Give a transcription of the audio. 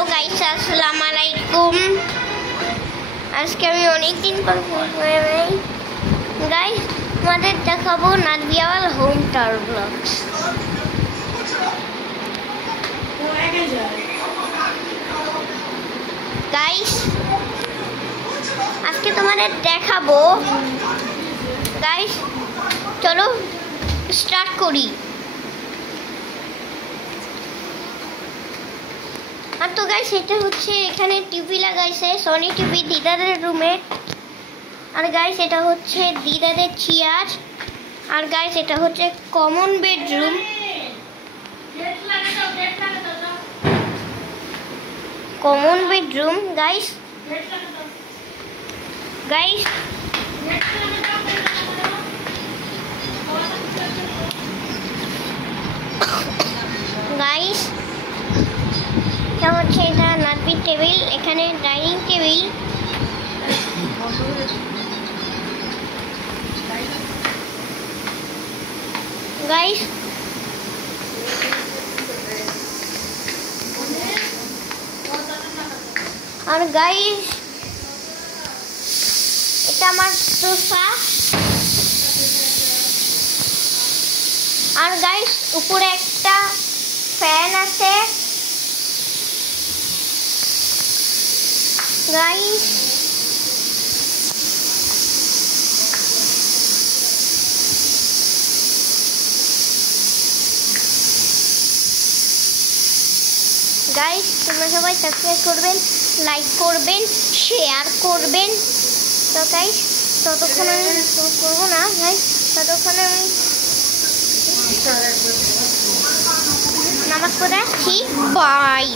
Hello guys, আসসালামু আলাইকুম। আজকে আমি অনেকদিন পর গাইস তোমাদের দেখাবো নাদিয়াওয়াল হোম টাওয়ার ব্লগস। গাইস আজকে তোমাদের দেখাবো। গাইস চলো স্টার্ট করি। আর তো গাইস এটা হচ্ছে এখানে টিভি লাগাইছে, সনি টিভি দিদাদের রুমে। আর গাইস এটা হচ্ছে দিদাদের চেয়ার। আর গাইস এটা হচ্ছে common bedroom. Common bedroom guys. Guys guys এটা হচ্ছে এটা নাতবির টেবিল, এখানে ডাইনিং টেবিল। গাইস আর গাইস এটা আমার সোফা। আর গাইস উপরে একটা ফ্যান আছে। গাইস গাইস তোমরা সবাই সাবস্ক্রাইব করবেন, লাইক করবেন, শেয়ার করবেন। তো গাইস ততক্ষণ আমি করবো না গাইস, ততক্ষণ আমি নামাজ পড়ে আসছি। বাই।